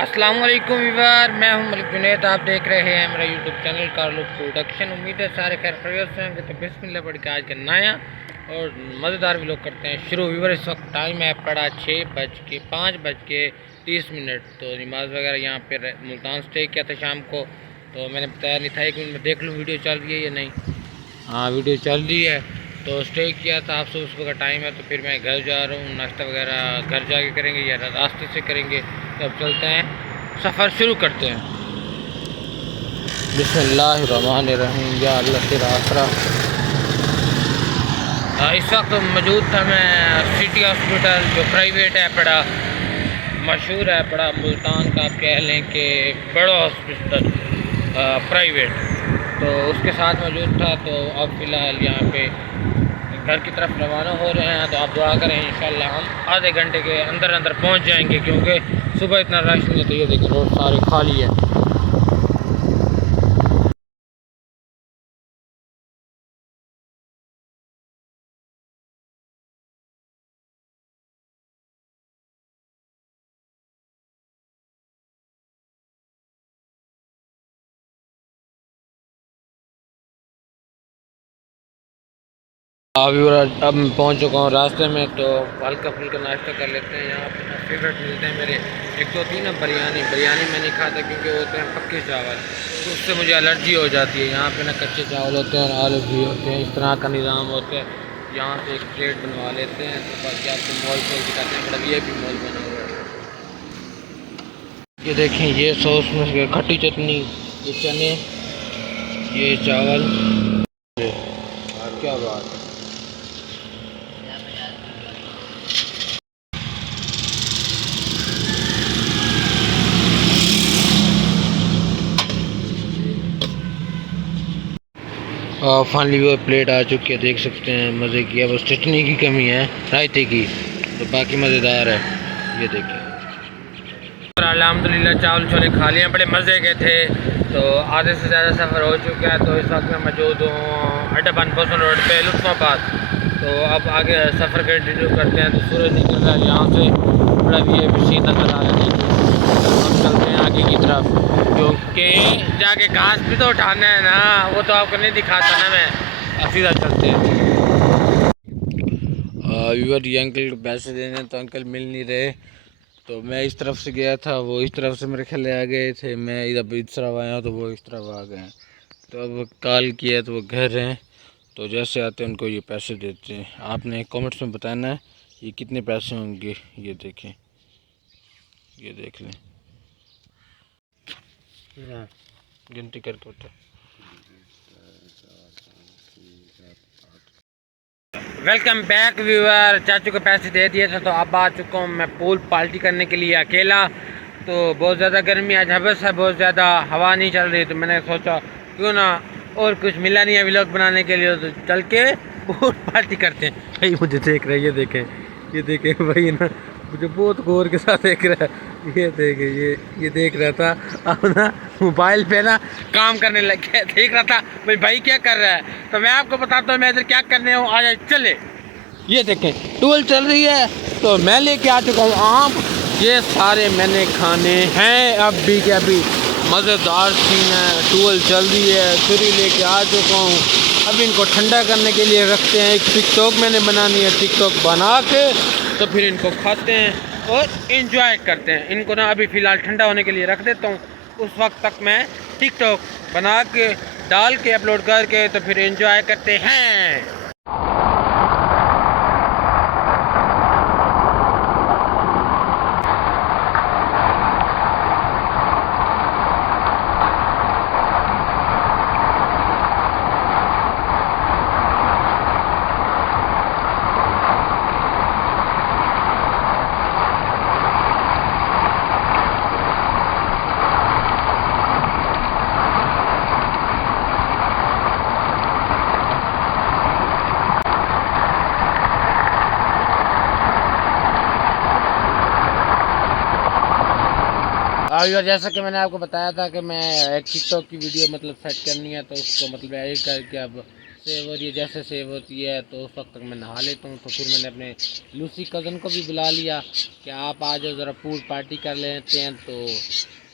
अस्सलाम वालेकुम व्यूअर, मैं हूं मलिक जुनैद। आप देख रहे हैं मेरा यूट्यूब चैनल कारलुक प्रोडक्शन। उम्मीद है सारे खैर खैरियत से होंगे। तो बिस्मिल्लाह पढ़ के आज का नया और मज़ेदार व्लॉग करते हैं शुरू। व्यूअर इस वक्त टाइम है पड़ा 5:05:30। तो नमाज़ वगैरह यहाँ पे मुल्तान स्टे किया था शाम को। तो मैंने बताया नहीं था कि मैं देख लूँ वीडियो चल रही है या नहीं। हाँ, वीडियो चल रही है। तो स्टे किया था, आप सुबह का टाइम है। तो फिर मैं घर जा रहा हूँ, नाश्ता वगैरह घर जाके करेंगे या रास्ते से करेंगे। तो अब चलते हैं, सफ़र शुरू करते हैं। बिस्मिल्लाहिर्रहमानिर्रहीम, या अल्लाह तेरा आसरा। इस वक्त मौजूद था मैं सिटी हॉस्पिटल, जो प्राइवेट है, बड़ा मशहूर है, बड़ा मुल्तान का आप कह लें कि बड़ा हॉस्पिटल प्राइवेट। तो उसके साथ मौजूद था। तो अब फ़िलहाल यहाँ पे घर की तरफ रवाना हो रहे हैं। तो आप दुआ करें, इंशाल्लाह हम आधे घंटे के अंदर अंदर पहुँच जाएंगे, क्योंकि सुबह इतना रश नहीं है। तो ये देखिए रोड सारी खाली है। अब मैं पहुंच चुका हूँ रास्ते में। तो हल्का फुल्का नाश्ता कर लेते हैं। यहाँ पे फेवरेट मिलते हैं मेरे 1 2 3 बिरयानी मैं नहीं खाता, क्योंकि वो होते हैं पक्के चावल, तो उससे मुझे एलर्जी हो जाती है। यहाँ पे ना कच्चे चावल होते हैं और आलू भी होते हैं, इस तरह का निज़ाम होता है। यहाँ से एक प्लेट बनवा लेते हैं। तो बाकी आपको मॉल शॉल दिखाते हैं, बड़ा ये भी मॉल बना हुआ है। ये देखें, ये सॉस में खट्टी चटनी, ये चने, ये चावल, क्या बात है। फाइनली वो प्लेट आ चुकी है, देख सकते हैं। मज़े की है, बस चटनी की कमी है, रायते की, तो बाकी मज़ेदार है। ये देखिए, अल्हम्दुलिल्लाह चावल छोले खा लिए, बड़े मज़े के थे। तो आधे से ज़्यादा सफ़र हो चुका है। तो इस वक्त मैं मौजूद हूँ अड्डा बनपोसन रोड पे, लुत्फ़ाबाद। तो अब आगे सफ़र कंटिन्यू करते हैं। तो सूरज निकल रहा है यहाँ से, बड़ा भी सीन नज़र आ रहा है। हम चलते हैं आगे की तरफ, क्योंकि जाके घास भी तो उठाना है ना, वो तो आपको नहीं दिखाता ना मैं। सीधा चलते हैं। व्यूअर, ये अंकल को पैसे देने, तो अंकल मिल नहीं रहे। तो मैं इस तरफ से गया था, वो इस तरफ से मेरे ख्याल आ गए थे। मैं इधर इस तरफ आया तो वो इस तरफ आ गए हैं। तो अब कॉल किया तो वो घर हैं। तो जैसे आते हैं उनको ये पैसे देते हैं। आपने कमेंट्स में बताना है ये कितने पैसे होंगे। ये देखें, ये देख लें, गिनती करके बता। Welcome back viewer. चाचू को पैसे दे दिए थे, तो अब आ चुका हूँ मैं पूल पार्टी करने के लिए अकेला। तो बहुत ज़्यादा गर्मी आज हबस है, बहुत ज़्यादा हवा नहीं चल रही। तो मैंने सोचा क्यों ना, और कुछ मिला नहीं है व्लॉग बनाने के लिए, तो चल के पूल पार्टी करते हैं। भाई मुझे देख रहे हैं, ये देखें भाई ना, मुझे बहुत गौर के साथ देख रहा है। ये देखे, ये देख रहा था। अब ना मोबाइल पे ना काम करने लग गया, देख रहा था भाई क्या कर रहा है। तो मैं आपको बताता हूँ मैं इधर क्या करने हूँ, आ जाए चले। ये देखें, टूल चल रही है। तो मैं लेके आ चुका हूँ आम। ये सारे मैंने खाने हैं अब भी के अभी। मज़ेदार सीन है, टूल चल रही है, छुरी लेके आ चुका हूँ। अब इनको ठंडा करने के लिए रखते हैं। एक टिकटॉक मैंने बनानी है, टिकटॉक बना के तो फिर इनको खाते हैं और इन्जॉय करते हैं। इनको ना अभी फ़िलहाल ठंडा होने के लिए रख देता हूँ। उस वक्त तक मैं टिकटॉक बना के डाल के अपलोड करके तो फिर इन्जॉय करते हैं। और जैसा कि मैंने आपको बताया था कि मैं एक टिकटॉक की वीडियो मतलब सेट करनी है, तो उसको मतलब एडिट करके अब सेव हो रही है, जैसे सेव होती है तो उस वक्त तक मैं नहा लेता हूँ। तो फिर मैंने अपने लूसी कज़न को भी बुला लिया कि आप आ जाओ, ज़रा पूल पार्टी कर लेते हैं। तो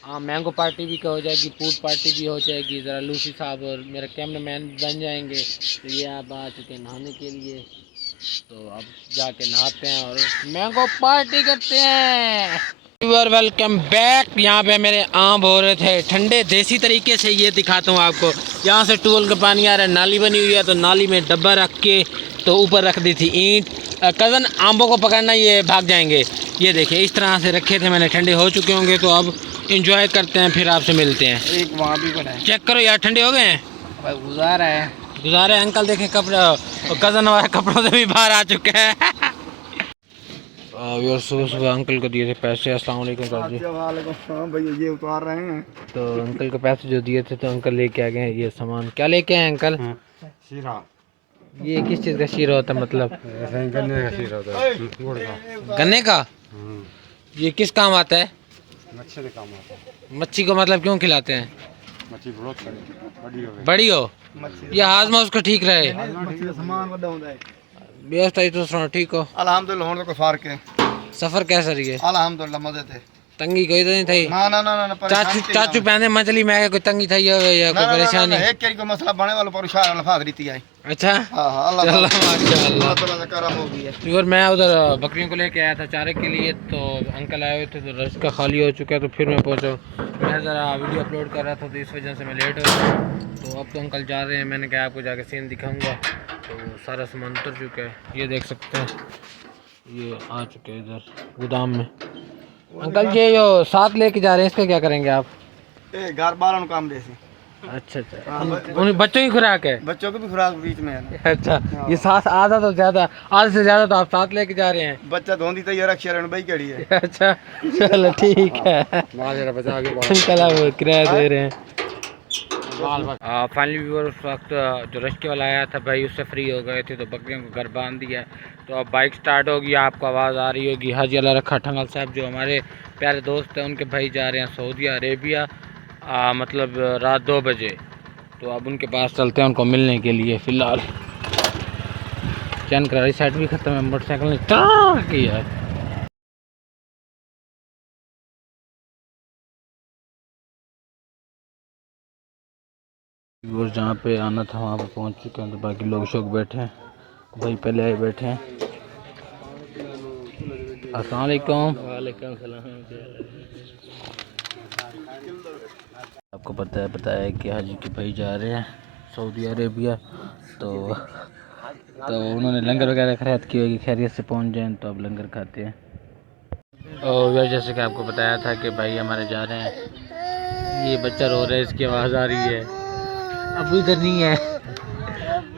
हाँ, मैंगो पार्टी भी हो जाएगी, पूल पार्टी भी हो जाएगी, ज़रा लूसी साहब और मेरा कैमरा मैन बन जाएंगे। तो ये आप आ चुके हैं नहाने के लिए, तो अब जाके नहाते हैं और मैंगो पार्टी करते हैं। You are welcome back. यहाँ पे मेरे आम हो रहे थे ठंडे देसी तरीके से, ये दिखाता हूँ आपको। यहाँ से टूल का पानी आ रहा है, नाली बनी हुई है, तो नाली में डब्बा रख के तो ऊपर रख दी थी ईंट। कज़न आंबों को पकड़ना, ये भाग जाएंगे। ये देखिए इस तरह से रखे थे मैंने, ठंडे हो चुके होंगे। तो अब इंजॉय करते हैं, फिर आपसे मिलते हैं। एक वहाँ भी बना है, चेक करो यार, ठंडे हो गए हैं, गुजारा है। गुजारे अंकल देखें कपड़े, और कज़न हमारे कपड़ों से भी बाहर आ चुके हैं। यार सुबह सुबह अंकल को दिए थे पैसे। अस्सलाम वालेकुम सर जी। वालेकुम भैया, ये उतार रहे हैं। तो अंकल को पैसे जो दिए थे तो अंकल लेके आ गए हैं ये सामान। क्या लेके आए अंकल? शीरा। ये किस चीज़ का शीरा होता है मतलब? गन्ने का शीरा होता है। गन्ने का? ये किस काम आता है? मच्छी का काम आता है। मच्छी को मतलब क्यों खिलाते हैं? मच्छी बहुत बड़ी हो, ये हाजमा उसको ठीक रहे। सामान बड़ा होता है। व्यवस्था तो सुनो ठीक हो। अल्हम्दुलिल्लाह होने को फार के सफ़र कैसा रही है? अल्हम्दुलिल्लाह मजे थे। तंगी कोई तो नहीं थी? ना ना ना ना चाचू चाचू पहने मछली में कोई तंगी थी हो या कोई परेशानी? एक के कोई मसला बने वाला पर शाह अल्फाज रीति आई। अच्छा, हां हां अल्लाह चलो माशाल्लाह, अल्लाह ताला का करम हो गया। और मैं उधर बकरियों को लेके आया था चारे के लिए, तो अंकल आए हुए थे तो रास्ता खाली हो चुका है। तो फिर मैं पहुंचा, मैं ज़रा वीडियो अपलोड कर रहा था तो इस वजह से मैं लेट हो गया। तो अब तो अंकल जा रहे हैं, मैंने कहा आपको जाके सीन दिखाऊंगा। तो सारा सामान उतर चुका है, ये देख सकते हैं, ये आ चुके हैं इधर गोदाम में। अंकल जी यो साथ लेके जा रहे हैं, इसका क्या करेंगे आप? घर बालों को काम देसी। अच्छा अच्छा, उन बच्चों की खुराक है? बच्चों की भी खुराक बीच में है। अच्छा, ये साथ आधा तो ज़्यादा, आधे से ज़्यादा तो आप साथ लेके जा रहे हैं। बच्चा धोंदी तैयार अक्षर भाई कड़ी है। अच्छा चलो ठीक है, अंकल आप किराया दे रहे हैं। फाइनली व्यूअर, उस वक्त जो रिक्शे वाला आया था भाई, उससे फ्री हो गए थे तो बकरियों को घर बांध दिया। तो अब बाइक स्टार्ट होगी, आपको आवाज़ आ रही होगी। हाजी अल्लाह रखा ठंगल साहब जो हमारे प्यारे दोस्त हैं, उनके भाई जा रहे हैं सऊदी अरेबिया, मतलब रात 2 बजे। तो अब उनके पास चलते हैं उनको मिलने के लिए। फ़िलहाल चैन करारी साइड भी ख़त्म है, मोटरसाइकिल ने टॉक किया है। और जहाँ पे आना था वहाँ पे पहुँच चुके हैं। तो बाकी लोग शौक बैठे हैं, भाई पहले आए बैठे हैं। अस्सलाम वालेकुम। वालेकुम सलाम। आपको पता है कि हाजी के भाई जा रहे हैं सऊदी अरेबिया, तो उन्होंने लंगर वगैरह खैरियत की होगी, खैरियत से पहुँच जाएँ तो अब लंगर खाते हैं। और जैसे कि आपको बताया था कि भाई हमारे जा रहे हैं, ये बच्चा रो रहा है, इसकी आवाज़ आ रही है, अब इधर नहीं है।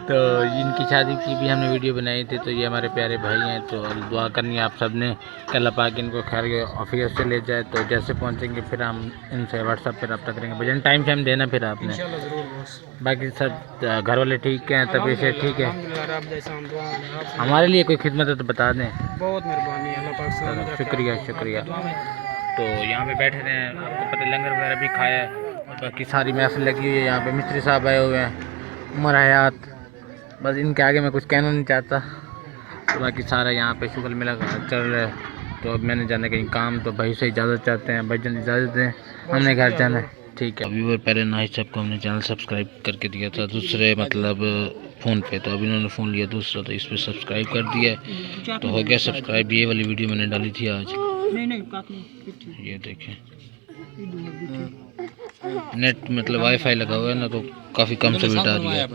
तो इनकी शादी की भी हमने वीडियो बनाई थी। तो ये हमारे प्यारे भाई हैं, तो दुआ करनी है आप सब ने कि अल्लाह पाक इनको खैर ऑफिस से ले जाए। तो जैसे पहुंचेंगे फिर हम इनसे व्हाट्सएप पर रब्ता करेंगे। भजन टाइम से हम देना फिर आपने। बाकी सब घर वाले ठीक हैं, तबीयत से ठीक है? हमारे लिए कोई खिदमत है तो बता दें, बहुत मेहरबानी है। शुक्रिया शुक्रिया। तो यहाँ पे बैठे थे, आपको पता लंगर वगैरह भी खाया है। बाकी सारी महफिल लगी हुई है, यहाँ पे मिस्त्री साहब आए हुए हैं, उमर हयात, बस इनके आगे मैं कुछ कहना नहीं चाहता। तो बाकी सारा यहाँ पे शुक्र मिला चल रहा है। तो अब मैंने जाना कहीं काम, तो भाई से इजाज़त चाहते हैं, भाई जन इजाज़त दें, हमने घर जाना है। ठीक है। अभी वो पहले नाहिद साहब को हमने चैनल सब्सक्राइब करके दिया था दूसरे मतलब फ़ोन पे, तो अभी उन्होंने फ़ोन लिया दूसरा, तो इस पर सब्सक्राइब कर दिया है, तो हो गया सब्सक्राइब। ये वाली वीडियो मैंने डाली थी आज, ये देखें। नेट मतलब वाईफाई लगा हुआ है ना, तो काफ़ी कम से बिट आ रही है।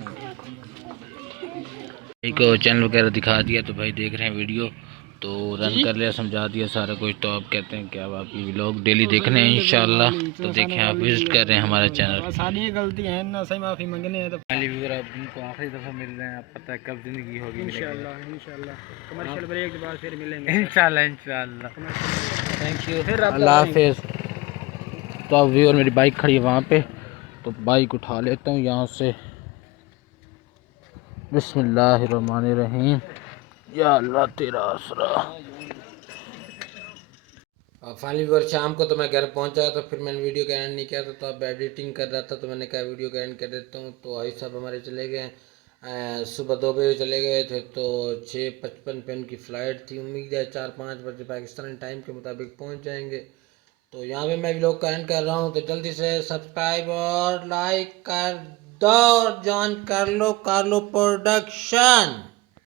एक चैनल वगैरह दिखा दिया, तो भाई देख रहे हैं वीडियो, तो रन कर लिया, समझा दिया सारा कुछ। तो आप कहते हैं कि अब आपकी व्लॉग डेली देखने हैं इंशाल्लाह। तो देखें, आप विजिट कर रहे हैं हमारा चैनल। सारी गलती है ना, सही माफ़ी मांगने हैं। तो इनको आखिरी दफ़ा मिल रहे हैं, आप पता है कब ज़िंदगी होगी। इंशाल्लाह कमर्शियल ब्रेक के बाद फिर मिलेंगे इंशाल्लाह। थैंक यू, अल्लाह हाफिज़। तो अब व्यूअर मेरी बाइक खड़ी है वहाँ पे, तो बाइक उठा लेता हूँ यहाँ से। बिस्मिल्लाहिर्रहमानिर्रहीम, या अल्लाह तेरा आसरा। फाइनली व्यूअर शाम को तो मैं घर पहुँचा, तो फिर मैंने वीडियो का एंड नहीं किया था, तो अब एडिटिंग कर रहा था, तो मैंने कहा वीडियो का एंड कर देता हूँ। तो आई साहब हमारे चले गए, सुबह 2 बजे चले गए थे तो 6:55 पे उनकी फ़्लाइट थी। उम्मीद है 4-5 बजे पाकिस्तानी टाइम के मुताबिक पहुंच जाएंगे। तो यहाँ पे मैं व्लॉग का एंड कर रहा हूँ, तो जल्दी से सब्सक्राइब और लाइक कर दो और ज्वाइन कर लो प्रोडक्शन।